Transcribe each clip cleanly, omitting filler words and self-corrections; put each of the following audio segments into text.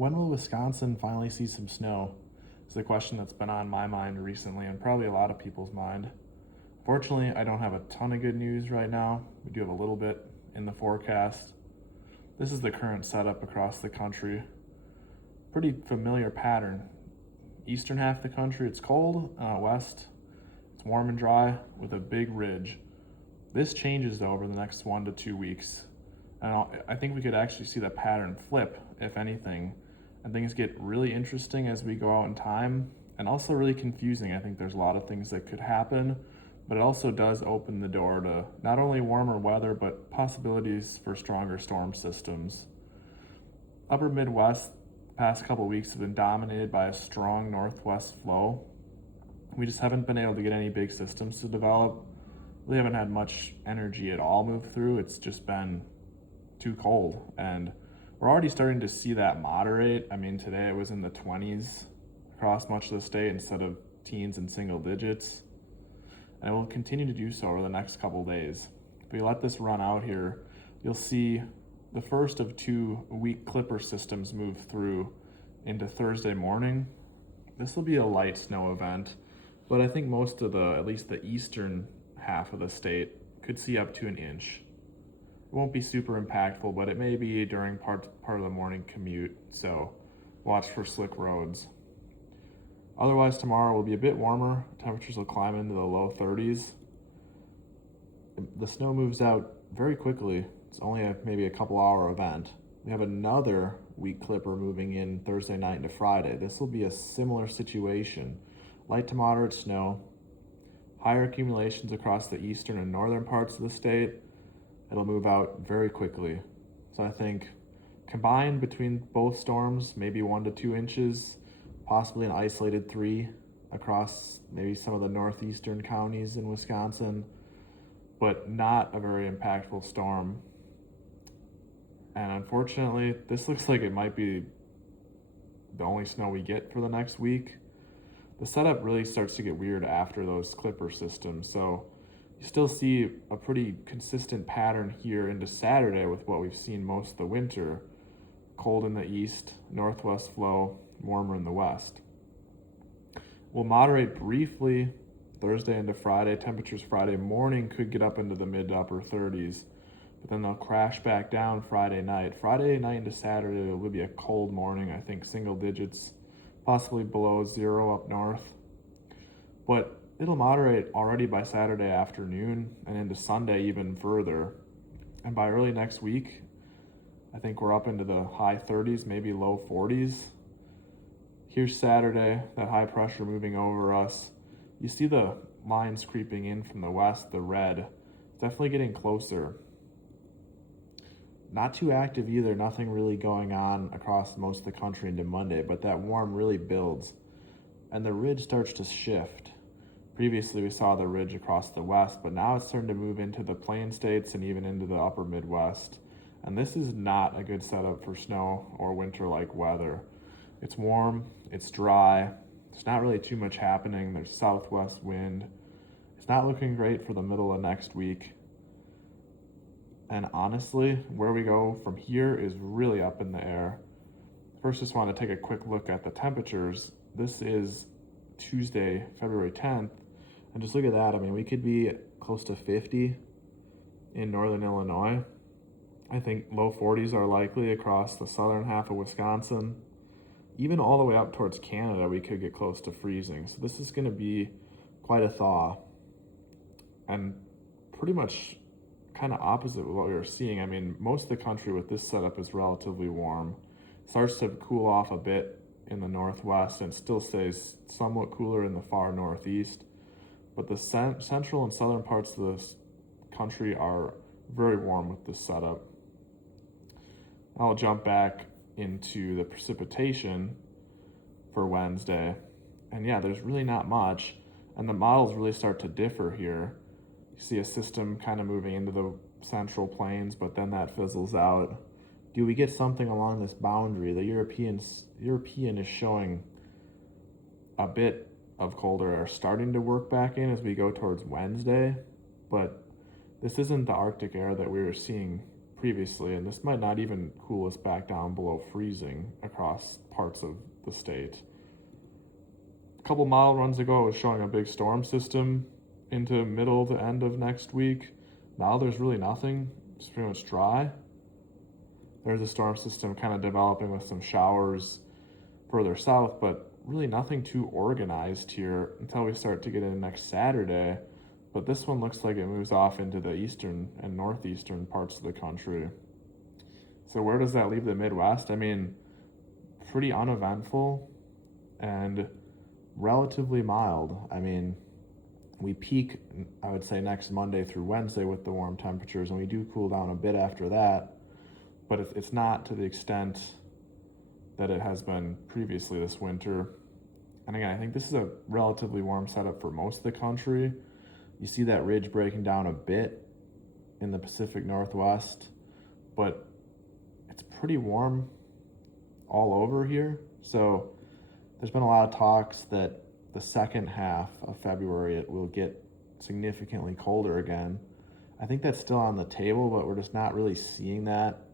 When will Wisconsin finally see some snow? Is a question that's been on my mind recently and probably a lot of people's mind. Fortunately, I don't have a ton of good news right now. We do have a little bit in the forecast. This is the current setup across the country. Pretty familiar pattern. Eastern half of the country, it's cold. West, it's warm and dry with a big ridge. This changes though over the next 1 to 2 weeks. And I think we could actually see the pattern flip, if anything, and things get really interesting as we go out in time, and also really confusing. I think there's a lot of things that could happen, but it also does open the door to not only warmer weather, but possibilities for stronger storm systems. Upper Midwest, the past couple weeks have been dominated by a strong northwest flow. We just haven't been able to get any big systems to develop. We haven't had much energy at all move through. It's just been too cold, and we're already starting to see that moderate. I mean, today it was in the 20s across much of the state instead of teens and single digits, and it will continue to do so over the next couple days. If we let this run out here, you'll see the first of 2 weak clipper systems move through into Thursday morning. This will be a light snow event, but I think most of at least the eastern half of the state could see up to an inch. It won't be super impactful, but it may be during part of the morning commute, so watch for slick roads. Otherwise, tomorrow will be a bit warmer. Temperatures will climb into the low 30s. The snow moves out very quickly. It's only maybe a couple hour event. We have another weak clipper moving in Thursday night into Friday. This will be a similar situation. Light to moderate snow, higher accumulations across the eastern and northern parts of the state. It'll move out very quickly. So I think combined between both storms, maybe 1 to 2 inches, possibly an isolated 3 across maybe some of the northeastern counties in Wisconsin, but not a very impactful storm. And unfortunately, this looks like it might be the only snow we get for the next week. The setup really starts to get weird after those clipper systems, so you still see a pretty consistent pattern here into Saturday with what we've seen most of the winter. Cold in the east, northwest flow, warmer in the west. We'll moderate briefly Thursday into Friday. Temperatures Friday morning could get up into the mid to upper 30s, but then they'll crash back down Friday night. Friday night into Saturday, it will be a cold morning, I think single digits, possibly below 0 up north. But it'll moderate already by Saturday afternoon and into Sunday even further. And by early next week, I think we're up into the high 30s, maybe low 40s. Here's Saturday, that high pressure moving over us. You see the lines creeping in from the west, the red. It's definitely getting closer. Not too active either, nothing really going on across most of the country into Monday, but that warm really builds and the ridge starts to shift. Previously, we saw the ridge across the west, but now it's starting to move into the plain states and even into the upper Midwest. And this is not a good setup for snow or winter-like weather. It's warm, it's dry, there's not really too much happening, there's southwest wind. It's not looking great for the middle of next week. And honestly, where we go from here is really up in the air. First, just want to take a quick look at the temperatures. This is Tuesday, February 10th. And just look at that. I mean, we could be close to 50 in northern Illinois. I think low 40s are likely across the southern half of Wisconsin. Even all the way up towards Canada, we could get close to freezing. So this is going to be quite a thaw. And pretty much kind of opposite of what we were seeing. I mean, most of the country with this setup is relatively warm. Starts to cool off a bit in the northwest and still stays somewhat cooler in the far northeast. But the central and southern parts of this country are very warm with this setup. I'll jump back into the precipitation for Wednesday. And yeah, there's really not much. And the models really start to differ here. You see a system kind of moving into the central plains, but then that fizzles out. Do we get something along this boundary? The European is showing a bit of colder air starting to work back in as we go towards Wednesday, but this isn't the Arctic air that we were seeing previously, and this might not even cool us back down below freezing across parts of the state. A couple model runs ago, it was showing a big storm system into middle to end of next week. Now there's really nothing. It's pretty much dry. There's a storm system kind of developing with some showers further south, but really nothing too organized here until we start to get into next Saturday. But this one looks like it moves off into the eastern and northeastern parts of the country. So where does that leave the Midwest? I mean, pretty uneventful and relatively mild. I mean, we peak, I would say, next Monday through Wednesday with the warm temperatures, and we do cool down a bit after that, but it's not to the extent that it has been previously this winter. And again, I think this is a relatively warm setup for most of the country. You see that ridge breaking down a bit in the Pacific Northwest, but it's pretty warm all over here. So there's been a lot of talks that the second half of February it will get significantly colder again. I think that's still on the table, but we're just not really seeing that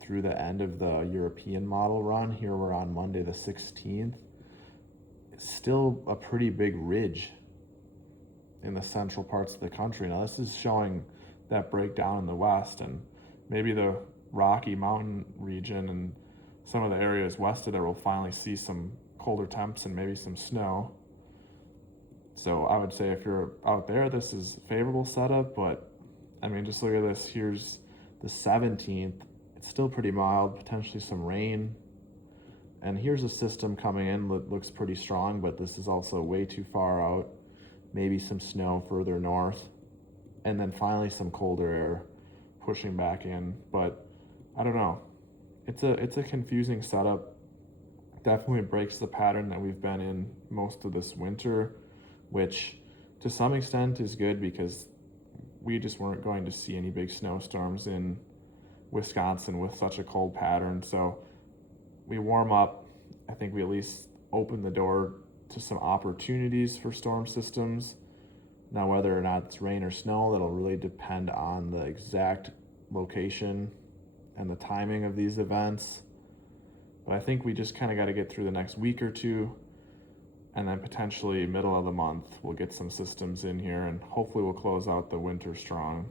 through the end of the European model run. Here we're on Monday the 16th. It's still a pretty big ridge in the central parts of the country. Now this is showing that breakdown in the west, and maybe the Rocky Mountain region and some of the areas west of there will finally see some colder temps and maybe some snow. So I would say if you're out there, this is a favorable setup, but I mean, just look at this. Here's the 17th. It's still pretty mild, potentially some rain. And here's a system coming in that looks pretty strong, but this is also way too far out. Maybe some snow further north, and then finally some colder air pushing back in. But I don't know. It's a confusing setup. Definitely breaks the pattern that we've been in most of this winter, which to some extent is good because we just weren't going to see any big snowstorms in Wisconsin with such a cold pattern. So we warm up. I think we at least open the door to some opportunities for storm systems. Now, whether or not it's rain or snow, that'll really depend on the exact location and the timing of these events. But I think we just kind of got to get through the next week or two, and then potentially middle of the month, we'll get some systems in here, and hopefully we'll close out the winter strong.